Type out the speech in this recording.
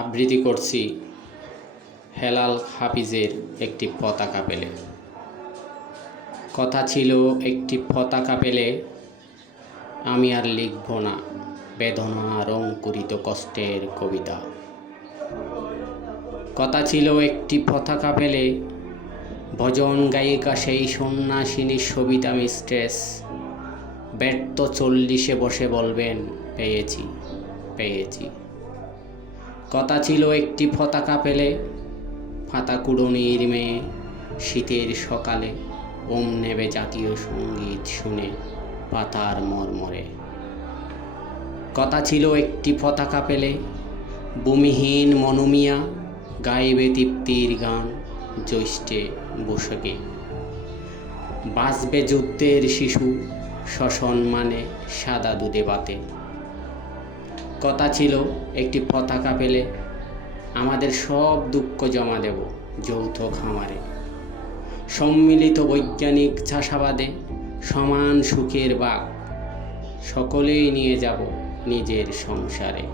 আবৃত্তি করছি হেলাল হাফিজের একটি পতাকা পেলে। কথা ছিল একটি পতাকা পেলে আমি আর লিখব না বেদনা রঙকরিত কষ্টের কবিতা। কথা ছিল একটি পতাকা পেলে ভজন গায়িকা সেই সন্ন্যাসিনী সবিতা মিস্ট্রেস ব্যর্থ 40-এ বসে বলবেন পেয়েছি পেয়েছি। কথা ছিল একটি পতাকা পেলে পাতাকুড়নির মেয়ে শীতের সকালে ওম নেবে জাতীয় সঙ্গীত শুনে পাতার মর্মরে। কথা ছিল একটি পতাকা পেলে ভূমিহীন মনুমিয়া গাইবে তৃপ্তির গান জ্যৈষ্ঠে বৈশাখে। বাঁচবে যুদ্ধের শিশু সসম্মানে সাদা দুধে বাতে। কথা ছিল একটি পতাকা পেলে আমাদের সব দুঃখ জমা দেব যৌথ খামারে। সম্মিলিত বৈজ্ঞানিক চাষাবাদে সমান সুখের বাক সকলেই নিয়ে যাব নিজের সংসারে।